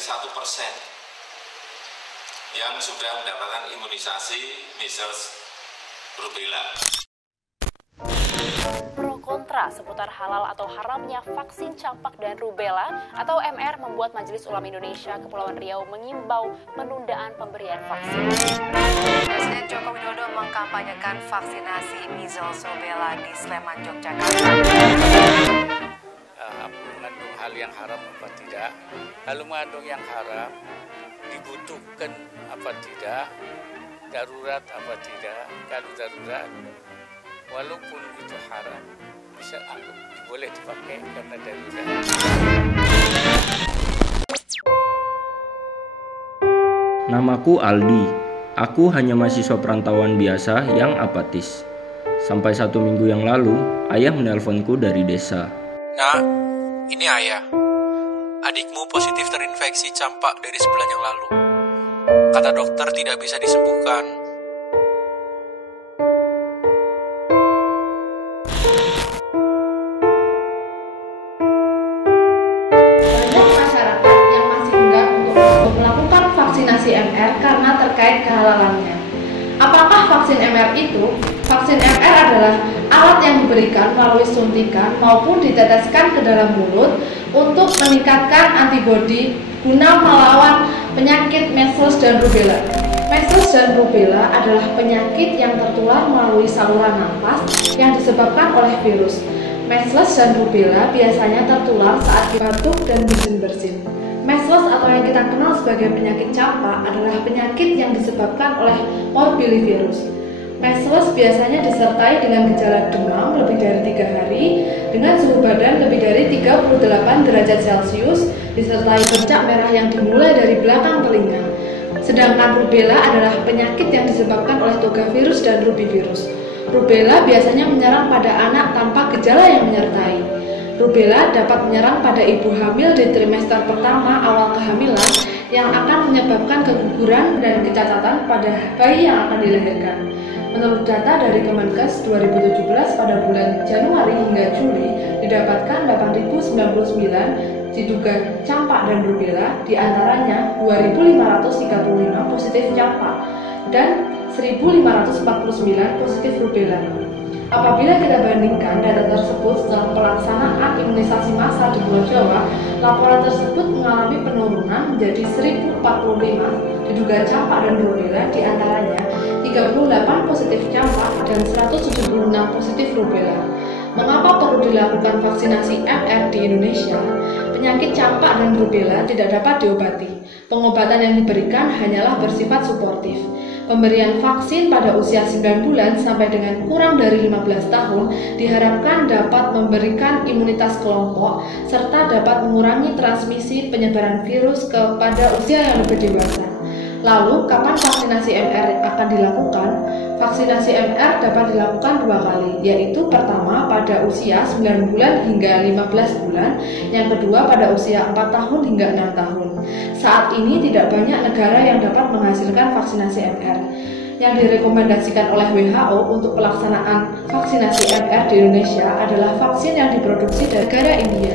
1% yang sudah mendapatkan imunisasi measles rubella. Pro kontra seputar halal atau haramnya vaksin campak dan rubella atau MR membuat Majelis Ulama Indonesia Kepulauan Riau mengimbau penundaan pemberian vaksin. Presiden Joko Widodo mengkampanyekan vaksinasi measles rubella di Sleman, Yogyakarta. Mengandung hal yang haram apa tidak? Lalu mengandung yang haram dibutuhkan apa tidak? Darurat apa tidak? Kalau darurat, walaupun itu haram, bisa boleh dipakai karena darurat. Namaku Aldi. Aku hanya mahasiswa perantauan biasa yang apatis. Sampai 1 minggu yang lalu, ayah menelponku dari desa. Nak, ini ayah. Adikmu positif terinfeksi campak dari sebulan yang lalu. Kata dokter tidak bisa disembuhkan. Banyak masyarakat yang masih enggan untuk melakukan vaksinasi MR karena terkait kehalalannya. Apakah vaksin MR itu? Vaksin MR adalah alat yang diberikan melalui suntikan maupun diteteskan ke dalam mulut untuk meningkatkan antibodi guna melawan penyakit measles dan rubella. Measles dan rubella adalah penyakit yang tertular melalui saluran nafas yang disebabkan oleh virus. Measles dan rubella biasanya tertular saat batuk dan bersin-bersin. Measles atau yang kita kenal sebagai penyakit campak adalah penyakit yang disebabkan oleh morbillivirus. Measles biasanya disertai dengan gejala demam lebih dari 3 hari, dengan suhu badan lebih dari 38 derajat Celcius, disertai bercak merah yang dimulai dari belakang telinga. Sedangkan rubella adalah penyakit yang disebabkan oleh togavirus dan rubivirus. Rubella biasanya menyerang pada anak tanpa gejala yang menyertai. Rubella dapat menyerang pada ibu hamil di trimester pertama awal kehamilan yang akan menyebabkan keguguran dan kecacatan pada bayi yang akan dilahirkan. Menurut data dari Kemenkes 2017 pada bulan Januari hingga Juli didapatkan 8.099 diduga campak dan rubella, diantaranya 2.535 positif campak dan 1.549 positif rubella. Apabila kita bandingkan data tersebut setelah pelaksanaan imunisasi massal di Pulau Jawa, laporan tersebut mengalami penurunan menjadi 1.045 diduga campak dan rubella, diantaranya 38 positif campak dan 176 positif rubella. Mengapa perlu dilakukan vaksinasi MR di Indonesia? Penyakit campak dan rubella tidak dapat diobati. Pengobatan yang diberikan hanyalah bersifat suportif. Pemberian vaksin pada usia 9 bulan sampai dengan kurang dari 15 tahun diharapkan dapat memberikan imunitas kelompok serta dapat mengurangi transmisi penyebaran virus kepada usia yang lebih dewasa. Lalu, kapan vaksinasi MR akan dilakukan? Vaksinasi MR dapat dilakukan 2 kali, yaitu pertama pada usia 9 bulan hingga 15 bulan, yang kedua pada usia 4 tahun hingga 6 tahun. Saat ini tidak banyak negara yang dapat menghasilkan vaksinasi MR. Yang direkomendasikan oleh WHO untuk pelaksanaan vaksinasi MR di Indonesia adalah vaksin yang diproduksi dari negara India.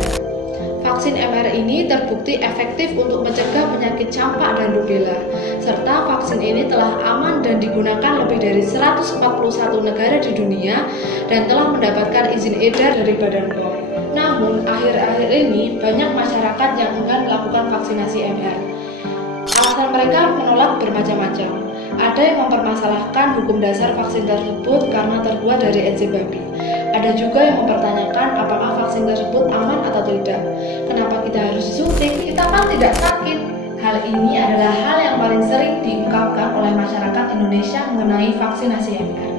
Vaksin MR ini terbukti efektif untuk mencegah penyakit campak dan rubella, serta vaksin ini telah aman dan digunakan lebih dari 141 negara di dunia dan telah mendapatkan izin edar dari Badan POM. Namun, akhir-akhir ini banyak masyarakat yang enggan melakukan vaksinasi MR. Alasan mereka menolak bermacam-macam. Ada yang mempermasalahkan hukum dasar vaksin tersebut karena terbuat dari enzim babi. Ada juga yang mempertanyakan apakah vaksin tersebut aman atau tidak. Kenapa kita harus disuntik? Kita kan tidak sakit. Hal ini adalah hal yang paling sering diungkapkan oleh masyarakat Indonesia mengenai vaksinasi MR.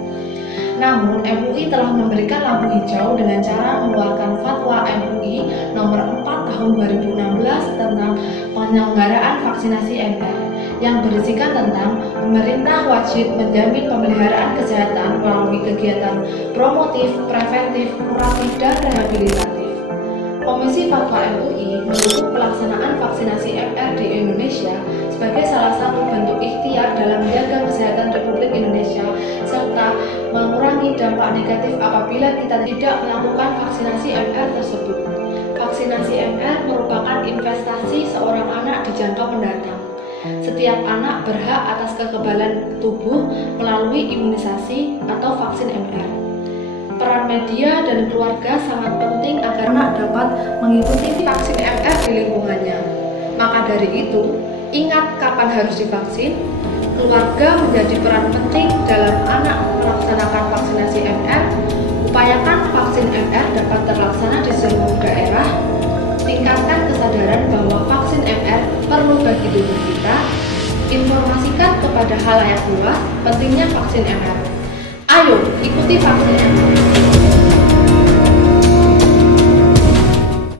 Namun, MUI telah memberikan lampu hijau dengan cara mengeluarkan fatwa MUI nomor 4 tahun 2016 tentang penyelenggaraan vaksinasi MR yang berisikan tentang pemerintah wajib menjamin pemeliharaan kesehatan melalui kegiatan promotif, preventif, kuratif, dan rehabilitatif. Komisi Fatwa MUI mendukung pelaksanaan vaksinasi MR di Indonesia sebagai salah satu bentuk ikhtiar dalam menjaga kesehatan Republik Indonesia serta mengurangi dampak negatif apabila kita tidak melakukan vaksinasi MR tersebut. vaksinasi MR merupakan investasi seorang anak di jangka mendatang. Setiap anak berhak atas kekebalan tubuh melalui imunisasi atau vaksin MR. Peran media dan keluarga sangat penting agar anak dapat mengikuti vaksin MR di lingkungannya. Maka dari itu, ingat kapan harus divaksin. Keluarga menjadi peran penting dalam anak melaksanakan vaksinasi MR. Upayakan vaksin MR dapat terlaksana di seluruh daerah. Tingkatkan kesadaran bahwa vaksin MR perlu bagi tubuh kita. Informasikan kepada khalayak luas pentingnya vaksin MR. Ayo, ikuti vaksin MR.